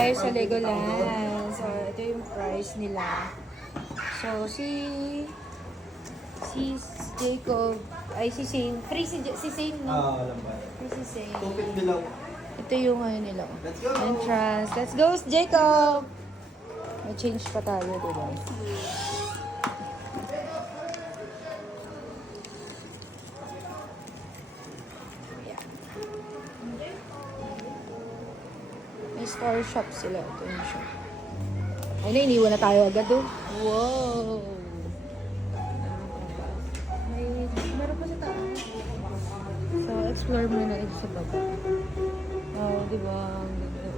tayo sa Legoland. So, ito yung price nila. So, si Jacob, ay si Shane. Free si Shane, no? Alam ba? Free si Shane. Tupit bilaw. Ito yung ano nila. Let's go! Entrance. Let's go, Jacob! May change pa tayo, diba? Yeah. May store shop sila. Ito yung shop. Ay na, iniwan na tayo agad, oh. Wow! Meron pa sa taas. So, explore muna ito sa baba. Oh, di ba? Ang ganda.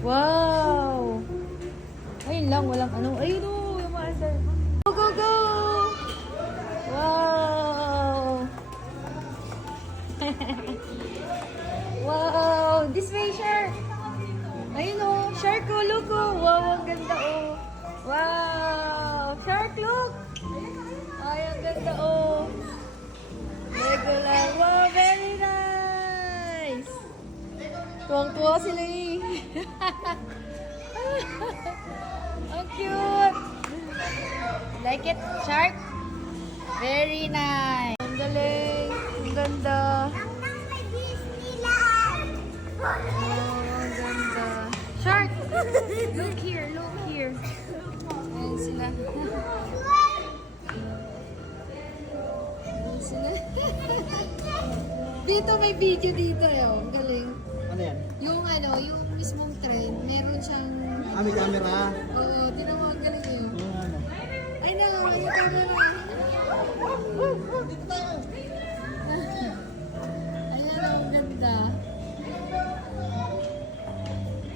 Wow! Ayun lang, walang ano. Ayun o, yung maandar. Go, go, go! Wow! Wow! This way, shark! Ayun o, shark o, look o. Wow, ang ganda o. Wow! Shark, look! Ay, ang ganda o. Legoland. Wow, very nice! Tuwang-tuwa sila eh. Ang cute! Like it, shark? Very nice! Ang galing! Ang ganda! Oh, ang ganda! Shark! Look here, look here! Ayan sila. Ayan sila. Dito may video dito eh. Oh. Ang galing. Ano yan? Yung ano, yung mismong train, meron siyang... May camera. Oo, tinan mo, ang galing yun. Yung ano? Ay na, may camera. Dito tayo! Ayan, ang ganda.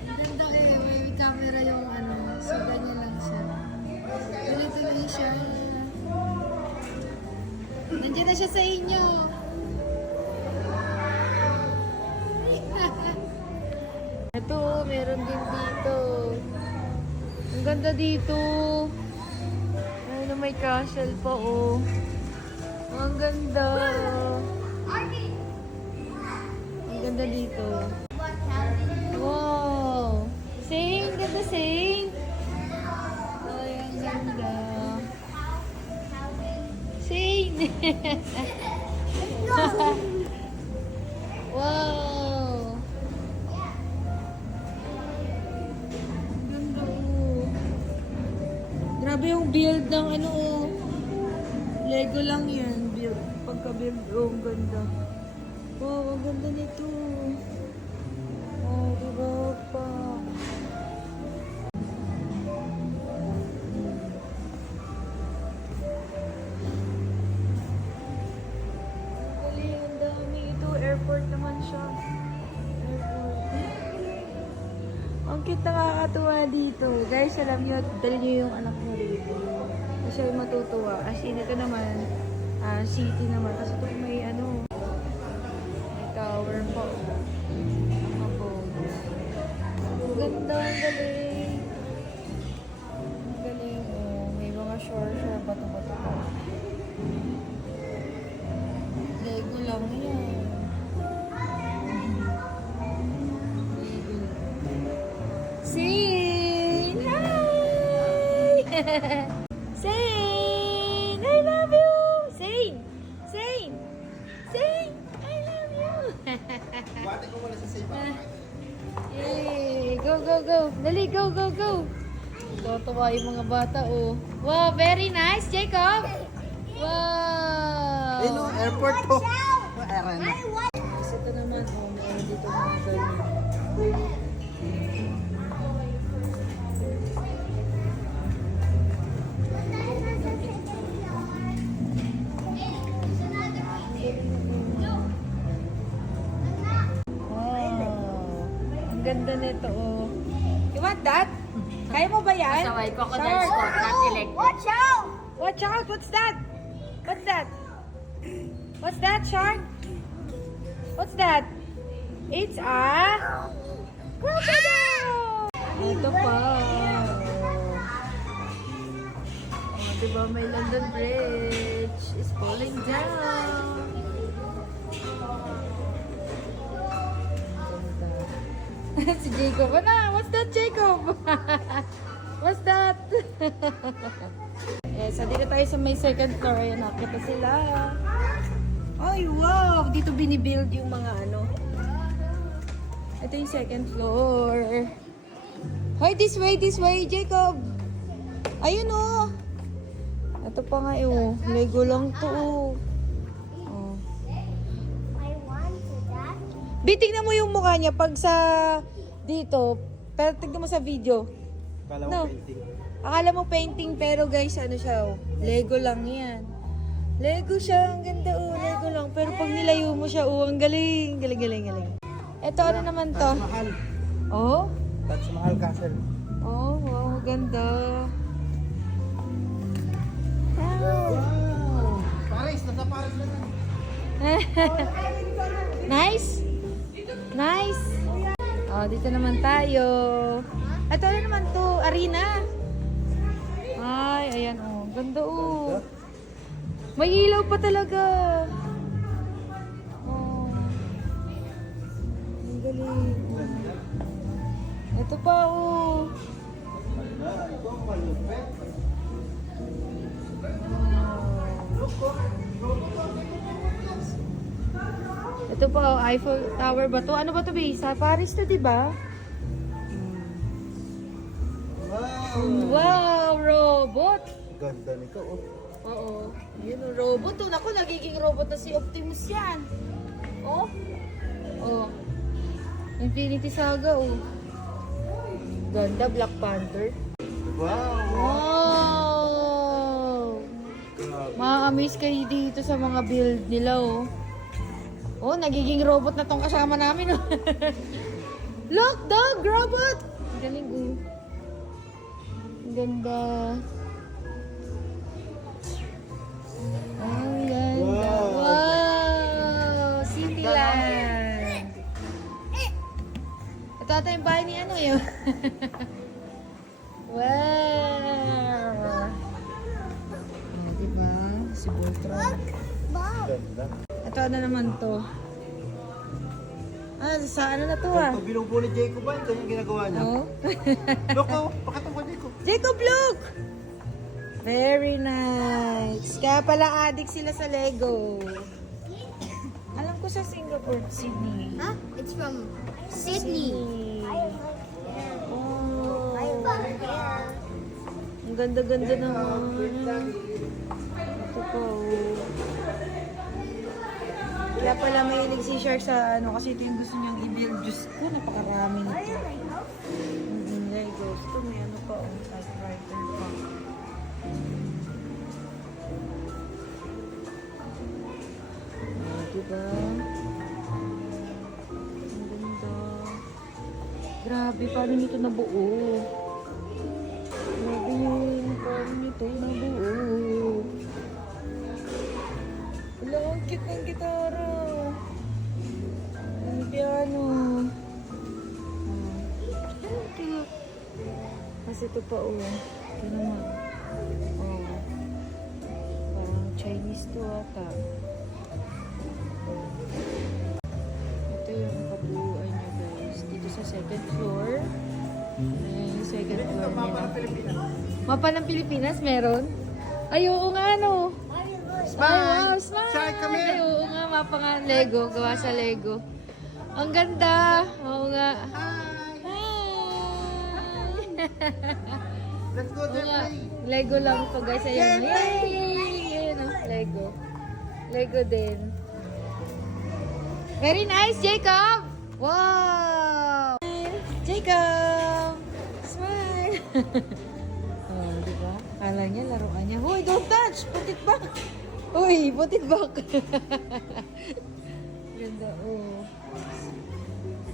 Ang ganda eh, may camera yung ano, so ganyan lang siya. Ganito lang siya. Nandiyan na siya sa inyo. Ito, meron din dito. Ang ganda dito. Ano, may castle pa, oh. Ang ganda. Ang ganda dito. Wow. Sing, ganda sing. Ay, ang ganda. Sing. Wow. Grabe yung build ng ano, oh. Lego lang yan. Build. Pagka-build, oh, ang ganda. Wow, ang ganda nito. Oh, diba pa? Ang galing, ang dami. Ito, airport naman siya. Airport. Ang cute, nakakatuwa dito. Guys, alam nyo, dali nyo yung anak nyo dito. Kasi matutuwa. As in, ito naman, city naman. Tapos ito may ano, may tower po. Mga boats. Ang ganda, ang galing. Ang galing, oh. May mga shore, bato-bato pa. Lego lang yan. Sin! Hi! Sin! I love you! Sin! Sin! Sin! I love you! Buhati ko muna sa safe. Yay! Go, go, go! Dali, go, go, go! Tuwa yung mga bata, oh. Wow, very nice, Jacob! Wow! Eh no, airport po. Arena. Kasi ito naman, oh, meron dito mga ganyan. Ganda nito, oh. You want that? Kaya mo ba yan? Kasaway, crocodile Shark. spot, not electric. Watch out! Watch out! What's that? What's that? What's that, shark? What's that? It's a crocodile! Ito pa. Oh, diba may London Bridge is falling down. Si Jacob. Ano? What's that, Jacob? What's that? Yes, so dito tayo sa may second floor. Ayan, nakita sila. Ay, wow! Dito binibuild yung mga ano. Ito yung second floor. Hoy, this way, Jacob! Ayun, oh! Ito pa nga, oh. Lego lang to, oh. Oh. I want that. Tingnan mo yung mukha niya pag sa dito. Pero tignan mo sa video. Kala No. mo painting. Akala mo painting pero guys, ano siya, oh. Lego lang yan. Lego siya, ang ganda, oh. Lego lang. Pero pag nilayo mo siya, oh, ang galing. Galing. Ito, ano naman to? Taj Mahal. Oh? Taj Mahal Castle. Oh, wow, ganda. Wow. Wow! Paris! Nasa Paris na yan. Nice. Oh, dito naman tayo. Ito, ano naman to? Arena. Ay, ayan, oh. Ganda, oh. May ilaw pa talaga. Oh. Ang galing. Ito pa, oh. Ito pa, oh, Eiffel Tower ba to? Ano ba to, Bay? Sa Paris to, di ba? Wow! Wow, robot! Ganda nito, oh. Oo. Yun, oh, robot. Oh, naku, nagiging robot na si Optimus yan. Oh. Oh. Infinity Saga, oh. Ganda, Black Panther. Wow! Wow! Grabe. Ma-amaze kayo dito sa mga build nila, oh. Oh, nagiging robot na tong kasama namin, oh. Look, dog! Robot! Ang galing, oh. Ang ganda. Ang ganda. Wow. Wow! Cityland! Ito ata yung bahay ni ano, yun. Wow! Oh, diba? Si Voltron. Ganda. Ito ano naman to? Ah, sa ano na to, ah? Ito binubuo ni Jacob ba? Ito yung ginagawa niya. Oh? Look, oh. Pakatong ko, Jacob. Jacob, look! Very nice. Kaya pala addict sila sa Lego. Alam ko sa Singapore, Sydney. Huh? It's from Sydney. Oh. Ang ganda-ganda naman. Ito po. Kaya pala may nag-share sa ano kasi ito yung gusto niyang i-build. Diyos ko, napakarami nito. Legos. Ito may ano pa, typewriter pa. Diba? Ang ganda. Grabe, paano nito nabuo? Grabe yun. Paano nito nabuo? Wala, ang cute ng gitara. Ang piano. Ang cute. Kasi ito pa, oh. Ito naman. Oh. Parang Chinese to ata. Ito yung kabuuan niya, guys. Dito sa second floor. Ayan yung second floor nila. Mapa ng Pilipinas meron? Ay, oo nga, no? Ay, wow, smile! Shy, come here. Ay, oo nga, mapa nga Lego. Gawa sa Lego. Ang ganda. Oo nga. Hi! Let's go Oo there, nga. play. Lego lang to, guys. Ayan. Yay! Ayan, oh. Lego. Lego din. Very nice, Jacob! Wow! Jacob! Smile! Oh, di ba? Kala niya, laruan niya. Hoy, don't touch! Putit back! Uy, putit back! Ganda, oh.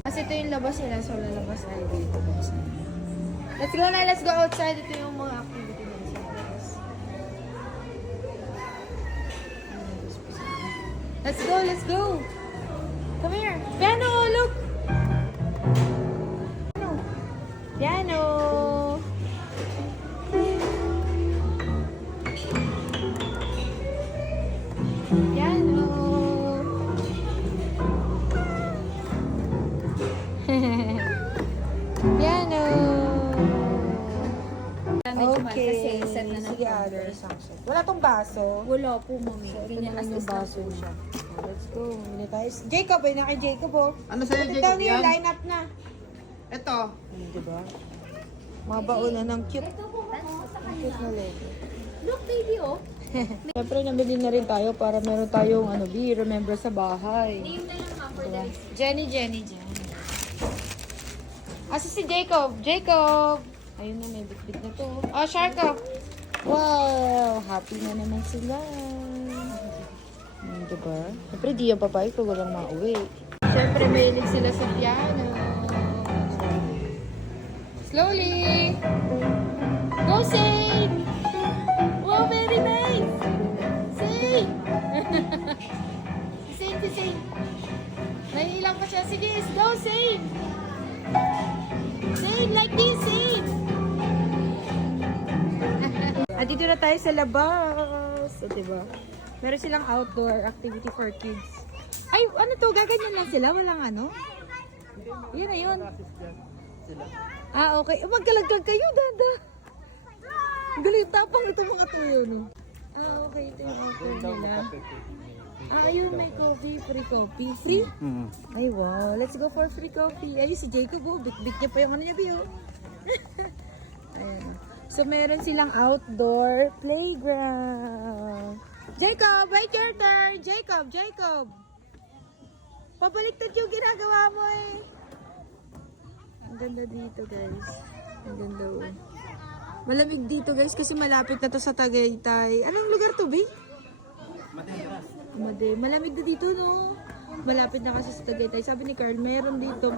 Kasi ito yung labas nila, so lalabas tayo dito. Let's go na, let's go outside. Ito yung mga activity nila sa labas. Let's go, let's go! Come here! Piano, look! Piano! Piano! piano. Okay. Kasi set na Sige, other section. Wala tong baso. Wala po, mami. Ito naman yung baso siya. Let's go. Bili tayo. Jacob, ay na kay Jacob, oh. Ano sa'yo, Ito Jacob, yung yan? line up na. Ito. Diba? Mga baunan ng cute. Ang cute na Lego. Look, baby, oh. Siyempre, nabili na rin tayo para meron tayong remember sa bahay. Name na lang, ma'am, for the Diba? next. Jenny. Asa si Jacob? Jacob! Ayun na, may bitbit na to. Oh, Sharko! Wow! Happy na naman sila. Diba? Siyempre, di yung babae ko walang mauwi. Siyempre, mahilig sila sa piano. Slowly! Go, Saint! Wow, very nice! Saint! si Saint! Nahihilang pa siya. Sige, go, Saint! Saint, like this, Saint! Dito na tayo sa labas. O, diba? Meron silang outdoor activity for kids. Ay, ano to? Gaganyan lang sila? Walang ano? Yun na yun. Ah, okay. Magkalagkag kayo, dada. Galing tapang ito mga tuyo, no? Ah, okay. Ito yung outdoor nila. Ah, ayun, may coffee. Free coffee. Free? Ay, wow. Let's go for free coffee. Ayun, si Jacob, oh. Bit-bit niya pa yung ano niya, Bio. Ayan. So, meron silang outdoor playground. Jacob, wait your turn. Jacob. Pabaliktad yung ginagawa mo, eh. Ang ganda dito, guys. Ang ganda, oh. Malamig dito, guys, kasi malapit na to sa Tagaytay. Anong lugar to, Bing? Made. Malamig na dito, no? Malapit na kasi sa Tagaytay. Sabi ni Carl, mayroon dito,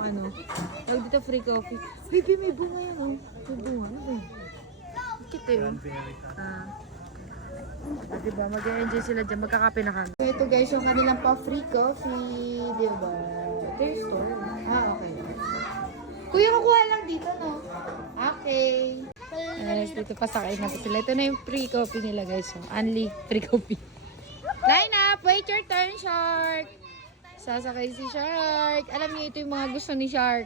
tawag dito free coffee. Baby, may bunga yan, oh. May bunga. Ano ba? Kito yun. Diba, mag-enjoy sila dyan. Magkakape na kami. So, ito guys, yung kanilang pa free coffee. Diba? Ito yung store. Ah, okay. Kuya, kukuha lang dito, no? Okay. Guys, dito pasakay na sila. Ito na yung free coffee nila, guys. So, only free coffee. Line up! Wait your turn, Shark! Sasakay si Shark. Alam niyo, ito yung mga gusto ni Shark.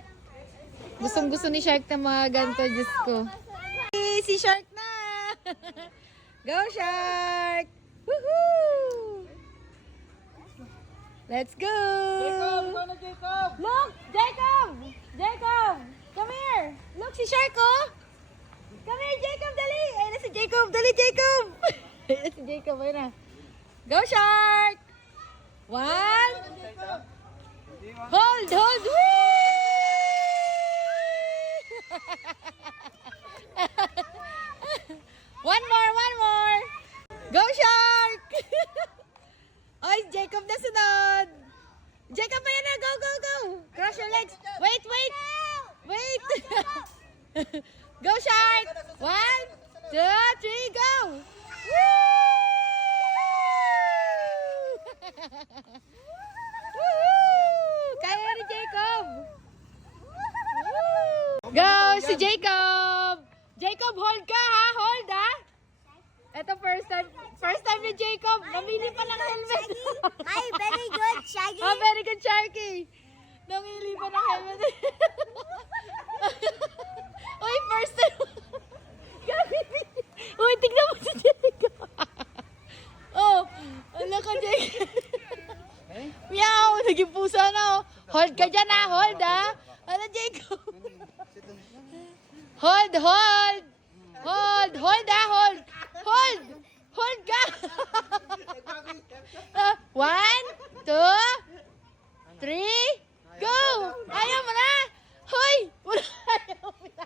Gustong-gusto ni Shark na mga ganito, Diyos ko. Hey, si Shark na! Go, Shark! Woohoo! Let's go! Jacob! Look! Jacob! Come here! Look, si Shark, oh! Come here, Jacob! Dali! Ayun na si Jacob! Dali, Jacob! Ayun na si Jacob. Ayun na. Go, Shark! 1. Hold! Whee! One more! Go, Shark! Oy, Jacob na sunod! Jacob, ayan na! Go! Cross your legs! Wait! Go, Shark! 1, 2, 3, go! Woo! Kaya ni Jacob! Go! Si Jacob! Jacob, hold ka ha! Hold ha! Ito first time ni Jacob. Namili pa ng helmet. Hi, very good, Shaggy. Oh, very good, Sharky. Namili pa ng helmet. Uy, first time. Uy, tignan mo si Jacob. Oh, ano ka, Jacob? Meow, naging pusa na. Oh. Hold ka dyan ha, hold ha. Ano, Jacob? Hold ha, hold. Hold ka. 1, 2, 3, go. Ayaw mo na. Hoy. Ayaw mo na.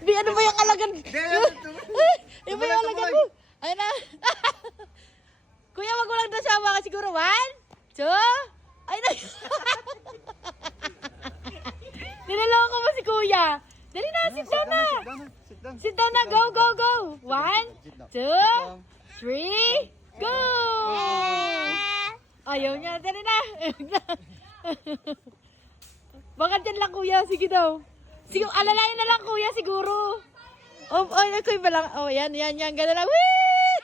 Bi, ano ba yung alagan? Ano ba yung alagan mo? Ayun na. Kuya, wag mo lang daw siya ka siguro. 1, 2. Ay, na. Nilaloko mo si Kuya. Dali na, sit down na. Sit down na, go. 1, 2, 3, go! Ayaw niya, dali na. Baka dyan lang, Kuya. Sige daw. Sige, alalayan na lang, Kuya, siguro. Oh, ako iba lang. Oh, yan. Gano'n lang. Whee!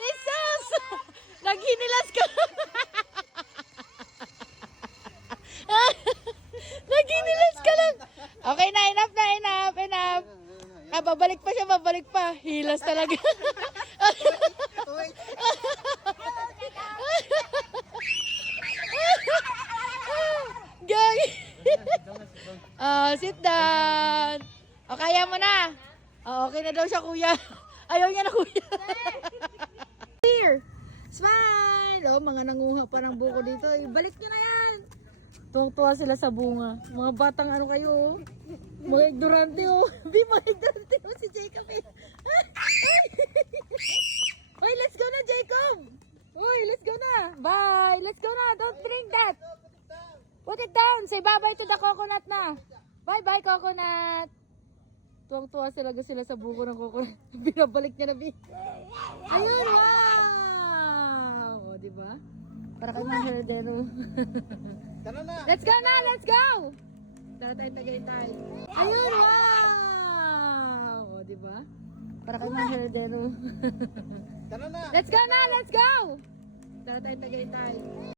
Jesus! Naghinilas ka. Naghinilas ka lang. Okay na, enough na, enough. Ah, babalik pa siya, babalik pa. Hilas talaga. Gang. Sit down. O, kaya mo na. Okay na daw siya, kuya. Ayaw niya na, kuya. Here. Smile. Oh, mga nanguha pa ng buko dito. Ibalik niyo na yan. Tuwang-tuwa sila sa bunga. Mga batang ano kayo. Mga ignorante oh. Mga ignorante oh si Jacob eh. Oy, let's go na, Jacob. Oy, let's go na. Bye. Let's go na. Don't bring that. Put it down. Say bye-bye to the coconut na. Bye-bye, coconut. Tuwang-tuwa sila sa buko ng coconut. Binabalik niya na, Bi. Ayun, wow. O, diba? Para kayo mga heredero. Tara na. Let's go na! Let's go! Tara tayo Tagaytay. Ayun, wow! O, diba? Para kayo mga heredero. Tara na. Let's go na! Let's go! Tara tayo Tagaytay.